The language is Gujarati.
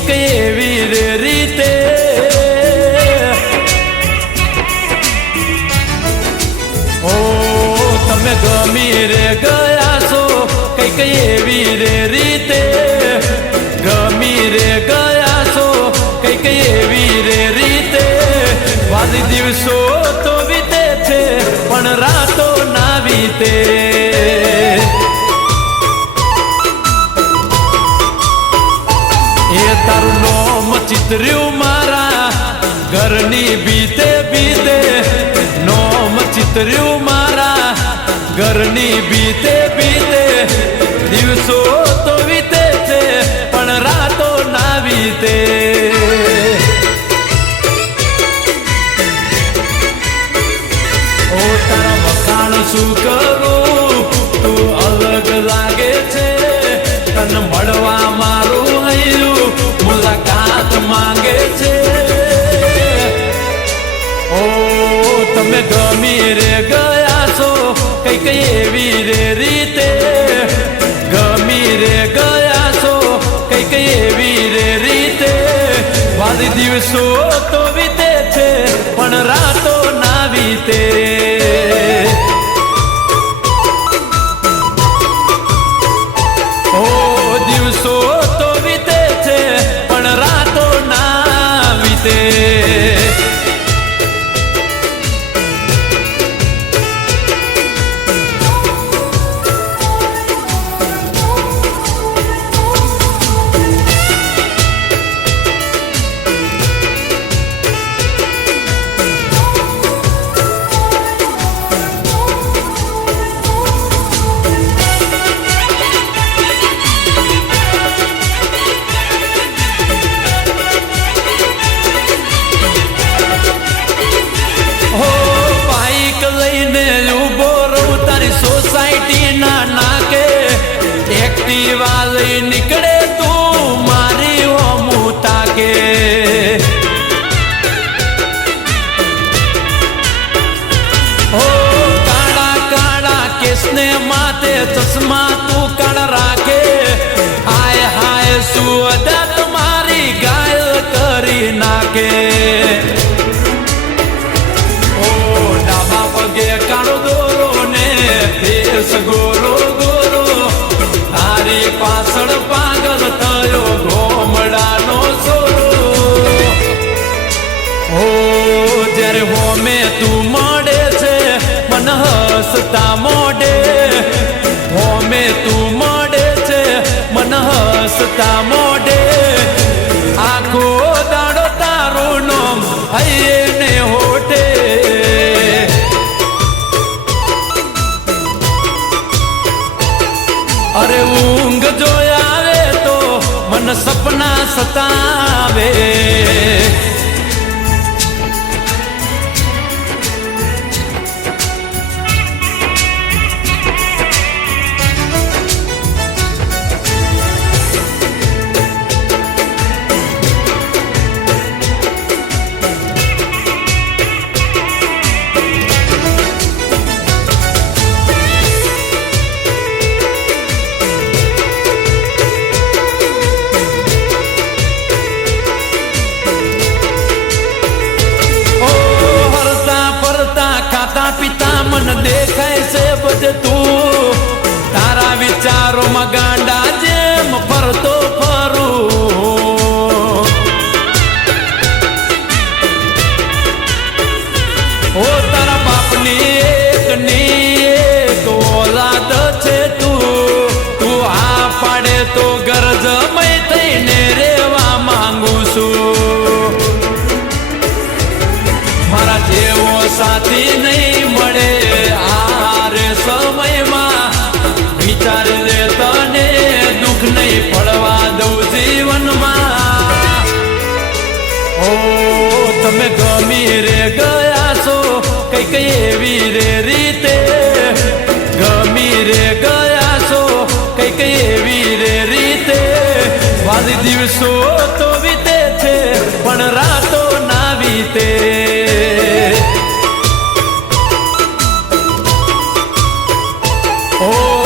કઈક એવી રે રીતે ઓ તમે ગમી રે ગયા છો કઈક એવી રે રીતે ગમી રે ગયા છો કઈક એવી રે રીતે વાલી દિવસો તો વીતે છે પણ રાતો ના વીતે એ તારું નોમ ચિતર્યું મારા ઘરની બીતે બીતે નોમ ચિતર્યું મારા ઘરની બીતે બીતે દિવસો તો વીતે છે પણ રાતો ના વીતે ઓ તારા વખાણ શું કરું તું અલગ લાગે છે તને મળવા મારું હૈયું મુલાકાત માંગે છે ઓ તમે ગમી રે ગયા છો કઈક એવી રે રીતે ગમી રે ગયા છો કઈક એવી રે રીતે વાલી દિવસો તો વીતે છે પણ રાતો ના વીતે ઓ દિવસો તો વીતે છે પણ રાતો ના વીતે સોસાયટી ના નાકે એક્ટિવા લઈ નીકળે તું મારી ઓમું તાકે ઓ કાળા કાળા કેસને માથે ચશ્મા તું કાળ રાખે હાય હાય શું અદા તમારી ઘાયલ કરી નાખે ઓ ડાબા પગે કાળો દોરો દેશ ગોરો ગોરો તારી પાછળ પાગલ થયો ગોમડાનો સોરો ઓ જ્યારે હોમે તું મળે છે મન હસતા મોઢે હોમે તું મળે છે મન હસતા મોઢે આખો દાડો તારું નામ હૈયે ને હોઠે અરે ઊંઘ જો આવે તો મન સપના સતાવે પિતા મન દેખાય છે બધું તારા વિચારોમાં ગાંડા જેમ ફરતો ફરું ઓ તારા બાપની એકની એક ઓલાદ છે તું આ પાડે તો ગરજમય થઈને રેવા માંગુ છું મારા જેવો સાથી નહીં મળે આ રે સમયમાં વિચાર રે તને દુઃખ નહીં પડવા દઉં જીવનમાં ઓ તમે ગમી રે ગયા છો કઈક એવી રે રીતે ગમી રે ગયા છો કઈક એવી રે રીતે વાલી દિવસો તો વીતે છે પણ રાતો ના વીતે Oh